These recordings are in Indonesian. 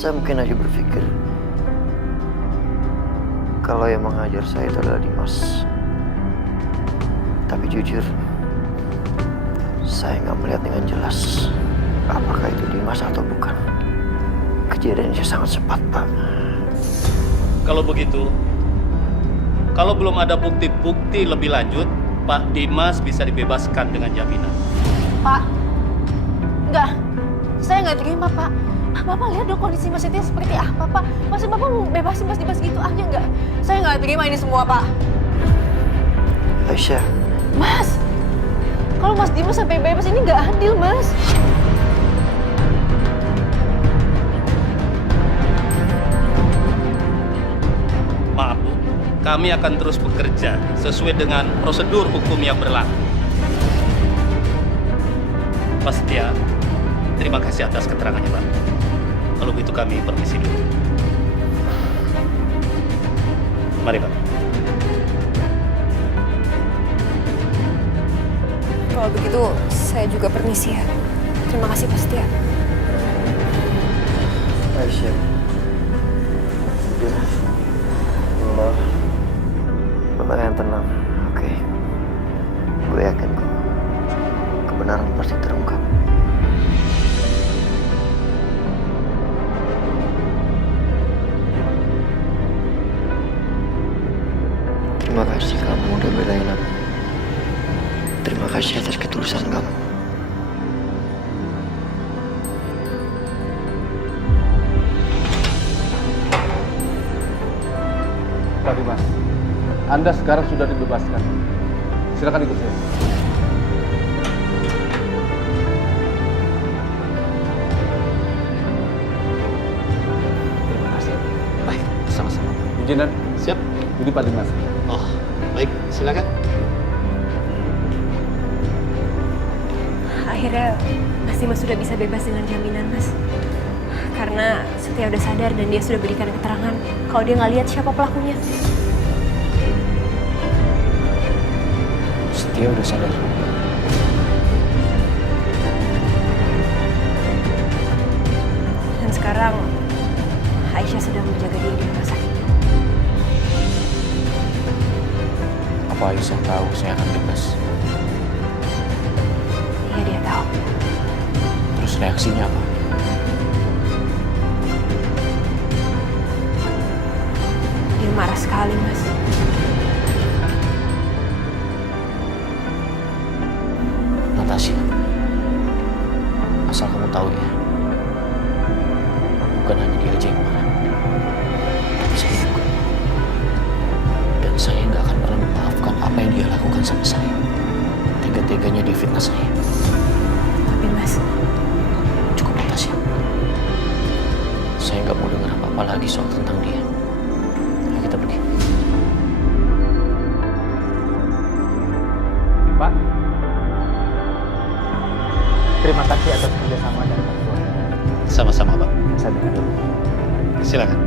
Saya mungkin aja berpikir kalau yang mengajar saya itu adalah Dimas. Tapi jujur, saya nggak melihat dengan jelas apakah itu Dimas atau bukan. Kejadiannya sangat cepat, Pak. Kalau begitu, kalau belum ada bukti-bukti lebih lanjut, Pak Dimas bisa dibebaskan dengan jaminan. Pak, enggak. Saya nggak terima, Pak. Bapak lihat dong kondisi Mas Setia seperti apa, Pak. Masa Bapak mau bebasin Mas Dimas gitu aja nggak? Saya nggak terima ini semua, Pak. Aisyah. Mas, kalau Mas Dimas sampai bebas ini nggak adil, Mas. Maaf, Bu. Kami akan terus bekerja sesuai dengan prosedur hukum yang berlaku. Pak Setia, terima kasih atas keterangannya, Pak. Kalau begitu kami permisi dulu. Mari, Pak. Kalau begitu, saya juga permisi ya. Terima kasih, Pak Setia. Aisyah. Udah. Mama yang tenang, oke? Gue yakin kok. Kebenaran pasti terungkap. Terima kasih kamu udah belain aku. Terima kasih atas ketulusan kamu. Pak Dimas, Anda sekarang sudah dibebaskan. Silakan ikut saya. Terima kasih. Baik, sama-sama. Izinan, Siap. ini Pak Dimas. Oh, baik. Silakan. Akhirnya, Mas Dimas sudah bisa bebas dengan jaminan, Mas. Karena Setia udah sadar dan dia sudah berikan keterangan kalau dia nggak lihat siapa pelakunya. Setia udah sadar. Dan sekarang, Aisyah sedang menjaga dia di rumah sakit. Apa Aisyah tahu saya akan bebas? Iya, dia tahu. Terus reaksinya apa? Dia marah sekali, Mas. Natasha, asal kamu tahu ya, bukan hanya dia aja yang marah, tapi saya juga. Dan saya nggak akan pernah memaafkan apa yang dia lakukan sama saya. Tega-teganya dia fitnah saya. Tapi, Mas, Cukup, Natasha. Saya nggak mau dengar apa-apa lagi soal tentang dia. Ayo kita pergi. Pak, terima kasih atas kerjasama dan bantuan. Sama-sama, Pak. Saya dengar dulu. Silakan.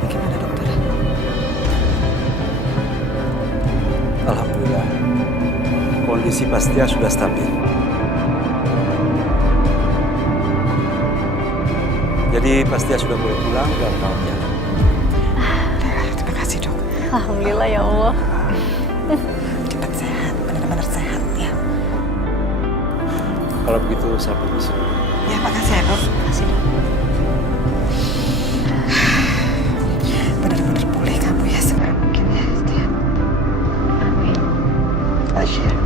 Bagaimana dokter? Alhamdulillah, kondisi Pastia sudah stabil. Jadi Pastia sudah boleh pulang dan rawat jalan. Terima kasih dok. Alhamdulillah ya Allah. Cepat sehat, benar-benar sehat ya. Kalau begitu saya permisi. Ya makasih ya dok. Kasih dong. Benar-benar pulih kamu ya segera mungkin ya. Setia. Aisyah.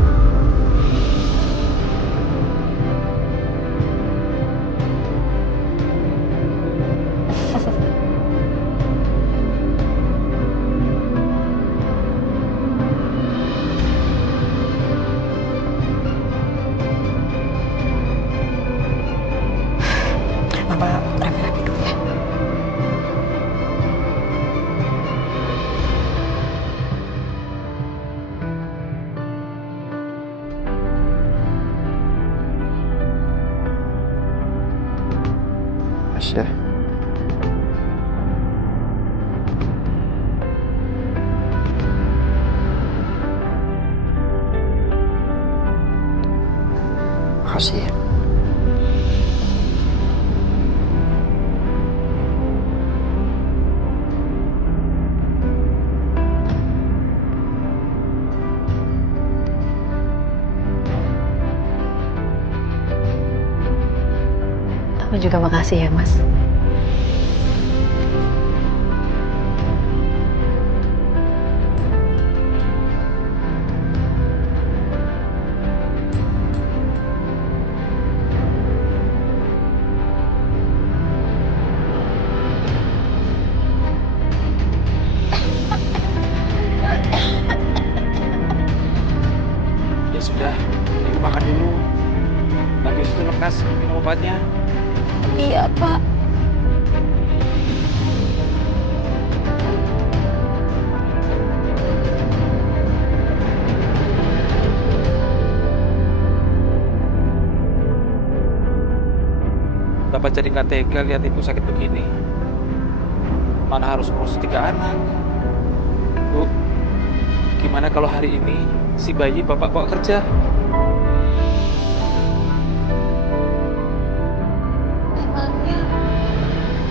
ya. Makasih ya. Aku juga makasih ya, Mas. Ya sudah, ibu makan dulu. Bagus itu lekas minum obatnya. Iya, Pak. Bapak jadi nggak tega lihat ibu sakit begini. Mana harus urus 3 anak. Bu, gimana kalau hari ini si bayi bapak bawa kerja? Emangnya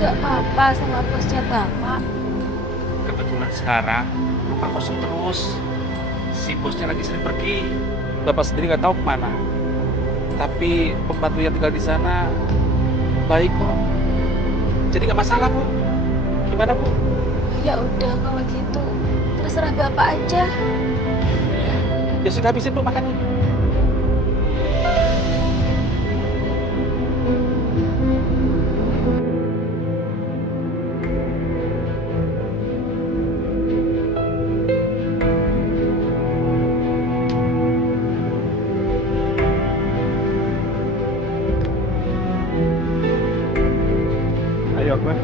nggak apa-apa sama bosnya Bapak? Kebetulan sekarang bapak kosong terus. Si bosnya lagi sering pergi. Bapak sendiri nggak tahu kemana. Tapi pembantu yang tinggal di sana baik kok. Jadi nggak masalah, Bu. Gimana, Bu? Ya udah kalau gitu, terserah Bapak aja. Ya sudah, habisin Bu makannya. Ayo, Akbar.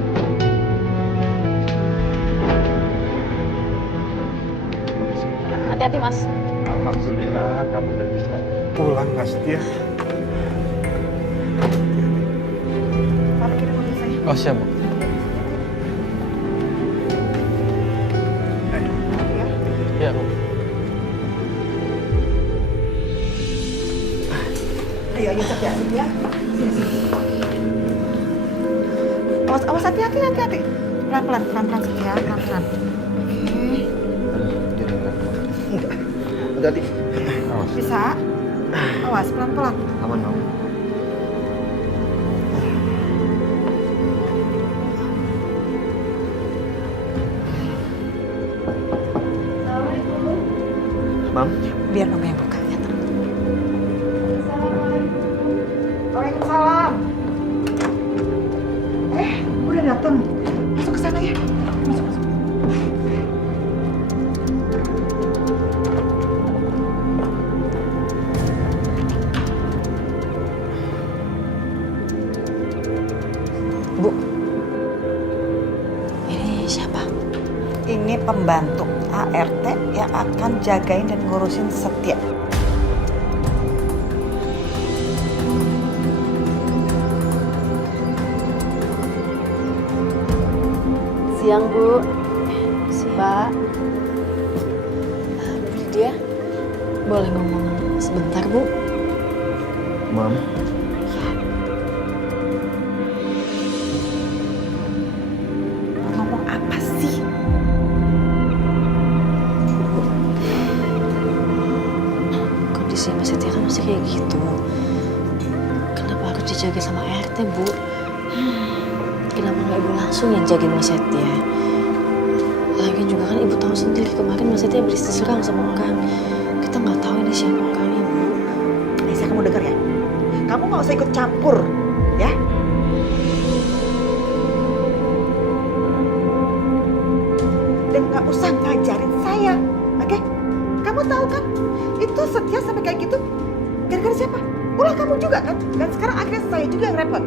Hati-hati, Mas. Alhamdulillah kamu udah bisa pulang, Kak Setia. Oh siap Bu. Ya Bu. Ayo, Setia, ya. Awas, hati-hati. Pelan-pelan, Setia, pelan-pelan. Oke. Hati-hati. Bisa? Awas, pelan-pelan. Aman Mam. Mam. Biar Mama yang buka. Ya, Waalaikumsalam. Udah datang. Masuk ke sana ya. Masuk. Bu, ini siapa? Ini pembantu ART yang akan jagain dan ngurusin Setia. Siang, Bu. Pak. Dia boleh ngomong sebentar, Bu? Mam. Ngomong apa sih? Kondisi Mas Setia kan masih kayak gitu. Kenapa harus dijaga sama RT, Bu? Kenapa nggak Ibu langsung yang jagain Mas Setia? Lagian juga kan Ibu tahu sendiri kemarin Mas Setia habis diserang sama orang. Kita nggak tahu ini siapa orangnya, Bu. Nisa, kamu dengar ya? Kamu nggak usah ikut campur, ya? Dan nggak usah ngajarin saya, oke? Kamu tahu kan? Itu Setia sampai kayak gitu gara-gara siapa? Ulah kamu juga kan? Dan sekarang akhirnya saya juga yang repot.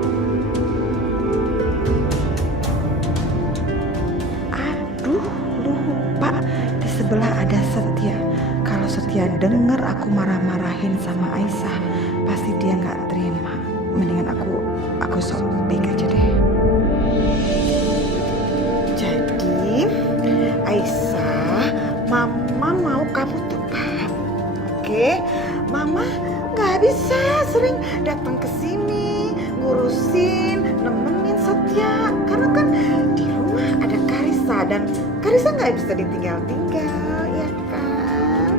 Aduh, lupa. Di sebelah ada Setia. Kalau Setia dengar aku marah-marahin sama Aisyah, pasti dia nggak terima. Mendingan aku shopping aja deh. bisa sering datang ke sini, ngurusin, nemenin Setia. Karena kan di rumah ada Karissa dan Karissa nggak bisa ditinggal-tinggal, ya kan?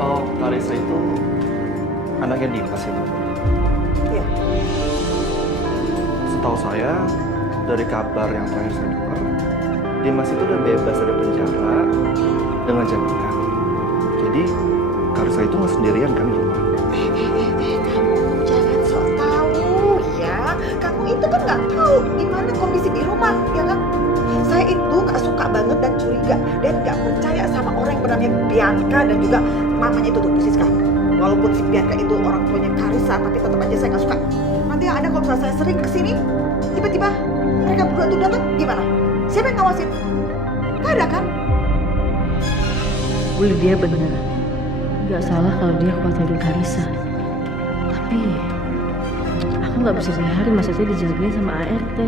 Oh, Karissa itu anaknya Dimas itu. Iya. Setahu saya, dari kabar yang terakhir saya dengar, Dimas itu udah bebas dari penjara dengan jaminan. Jadi, Karissa itu nggak sendirian kan di rumah. Kamu jangan sok tahu ya. Kamu itu kan nggak tahu gimana kondisi di rumah, ya kan? Saya itu nggak suka banget dan curiga dan nggak percaya sama orang yang bernama Bianca dan juga mamanya itu tuh Siska. Walaupun si Bianca itu orang tuanya Karissa, tapi tetap aja saya nggak suka. Nanti yang ada kalau misalnya saya sering kesini, tiba-tiba mereka berdua tuh datang, gimana? Siapa yang ngawasin? Nggak ada kan? Bu Lydia benar. Gak salah kalau dia khawatirin Karissa. Tapi aku nggak bisa biarin Mas Setia dijagain sama ART.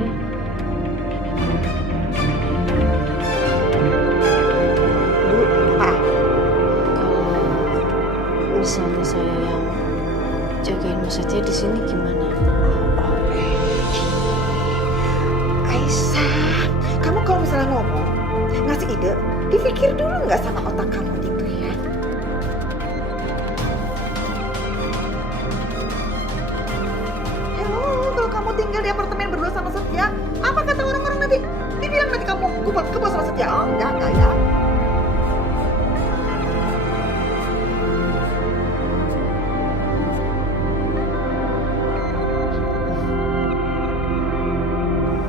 Bu, apa? Kalau misalnya saya yang jagain Mas Setia di sini gimana? Aisyah, kamu kalau misalnya ngomong, ngasih ide, dipikir dulu nggak sama otak kamu gitu ya. Hello, kalau kamu tinggal di apartemen berdua sama Setia, apa kata orang-orang nanti? Dibilang nanti kamu kebos sama Setia? Oh, enggak ya.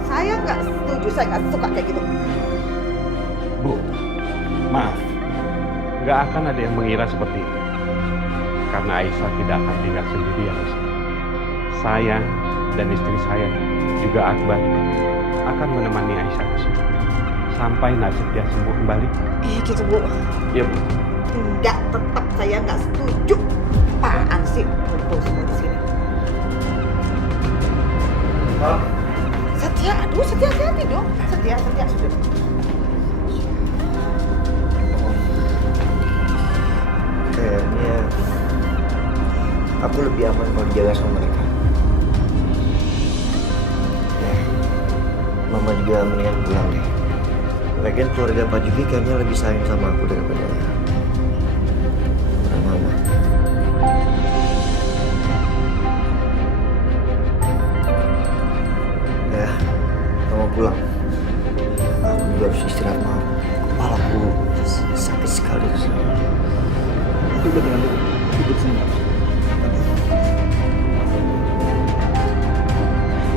Saya nggak setuju, saya nggak suka kayak gitu. Bu, maaf. Nggak akan ada yang mengira seperti itu. Karena Aisyah tidak akan tinggal sendirian di sini. Saya dan istri saya, juga Akbar, akan menemani Aisyah ke sini. Sampai Setia sembuh kembali. Iya gitu Bu. Iya, Bu. Enggak, tetap saya nggak setuju. Apaan sih kumpul semua di sini? Setia, aduh Setia hati dong. Setia. Kayaknya aku lebih aman kalau dijaga sama mereka. Ya, Mama juga mendingan pulang deh. Lagian keluarga Pak Juki kayaknya lebih sayang sama aku daripada Mama. Ya, Mama pulang. Aku juga harus istirahat, Mama. Kepalaku sakit sekali rasanya. Coba dengan duduk sini.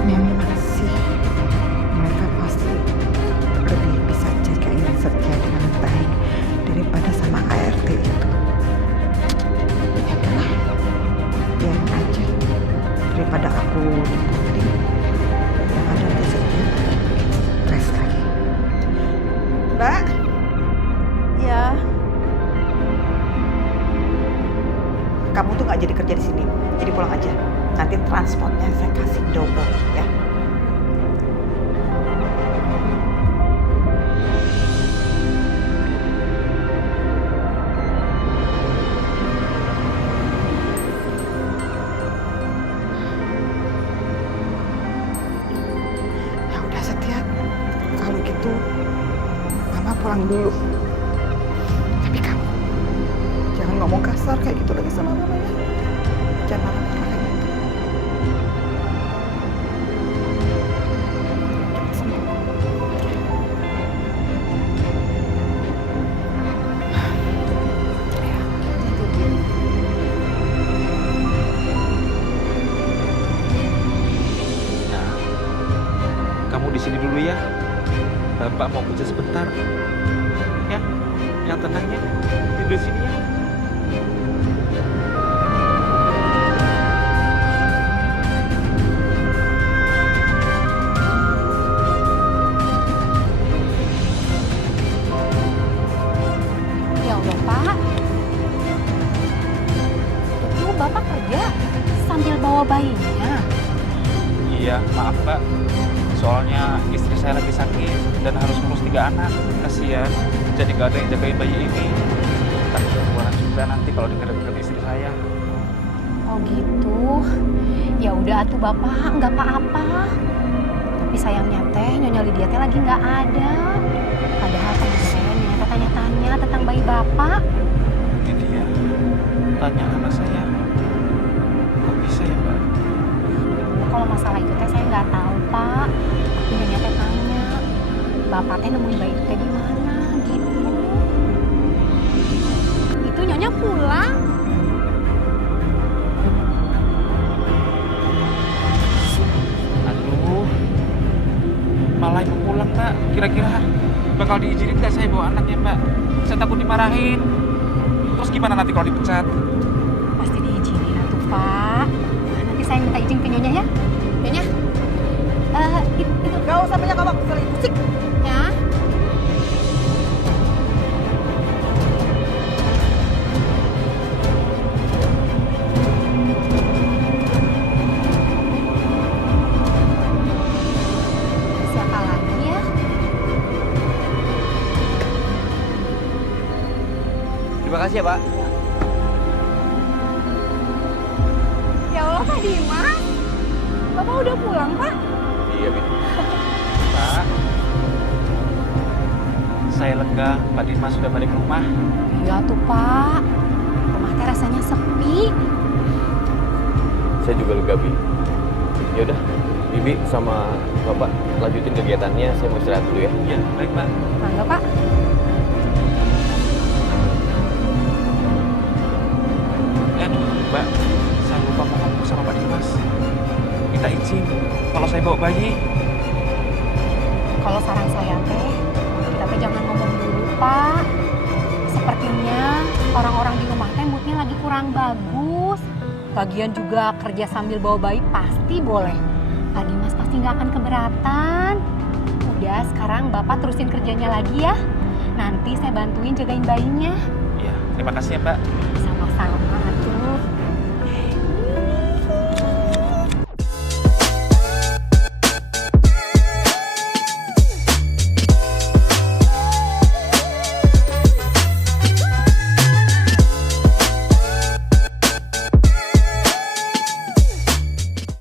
Memang sih mereka pasti lebih bisa jagain Setia dengan baik daripada sama ART itu. Ya udahlah, biarin aja daripada aku dipukulin. Yang ada di Setia stres lagi. Mbak, Ya, kamu tuh nggak jadi kerja di sini, jadi pulang aja. Nanti transportnya saya kasih double ya. Ya udah Setia, kalau gitu Mama pulang dulu. Tapi kamu jangan ngomong kasar kayak gitu lagi sama Mama ya. Jangan marah-marah kayak gitu. Cepat sembuh. Ya. Nah, kamu di sini dulu ya. Bapak mau kerja sebentar. Ya, yang tenangnya. Tidur di sini ya. ya Allah Pak. Itu Bapak kerja sambil bawa bayinya. Iya, maaf Mbak. Soalnya istri saya saya lagi sakit dan harus ngurus 3 anak. Kasihan, jadi gak ada yang jagain bayi ini. Tak keluaran juga nanti kalau dekat-dekat istri saya. Oh gitu. Ya udah atuh Bapak, nggak apa-apa. Tapi sayangnya teh Nyonya Lydia teh lagi nggak ada. Padahal kemarin Nyonya teh tanya-tanya tentang bayi Bapak. Ini dia, tanya anak saya. Kok bisa ya, Mbak? Kalau masalah itu teh saya nggak tahu Pak. Tapi Nyonya teh tanya, Bapak teh nemuin bayi itu teh di mana gitu. Itu Nyonya pulang. Aduh, malah ibu pulang, Mbak. Kira-kira bakal diizinin nggak saya bawa anaknya, Mbak? Saya takut dimarahin. Terus gimana nanti kalau dipecat? Pasti diizinin atuh Pak. Nanti saya minta izin ke Nyonya ya. Nyonya, itu Gak usah banyak ngomong, sering musik. ya. Siapa lagi ya? Terima kasih ya, Pak. Ya Allah Pak Dimas, Bapak udah pulang Pak? Iya, Bin. Pak, saya lega Pak Dimas sudah balik ke rumah. Iya tuh Pak, rumah teh rasanya sepi. Saya juga lega, Bi. Ya udah, Bibi sama Bapak lanjutin kegiatannya. Saya mau istirahat dulu ya. Iya, baik Pak. Mangga Pak. Aduh, Mbak, saya lupa mau ngomong sama Pak Dimas. Minta izin kalau saya bawa bayi. Kalau saran saya teh, kita teh jangan ngomong dulu Pak. Sepertinya orang-orang di rumah teh moodnya lagi kurang bagus. Bagian juga kerja sambil bawa bayi pasti boleh. Pak Dimas pasti nggak akan keberatan. Udah sekarang Bapak terusin kerjanya lagi ya. Nanti saya bantuin jagain bayinya. Iya, terima kasih ya Mbak. Sama-sama.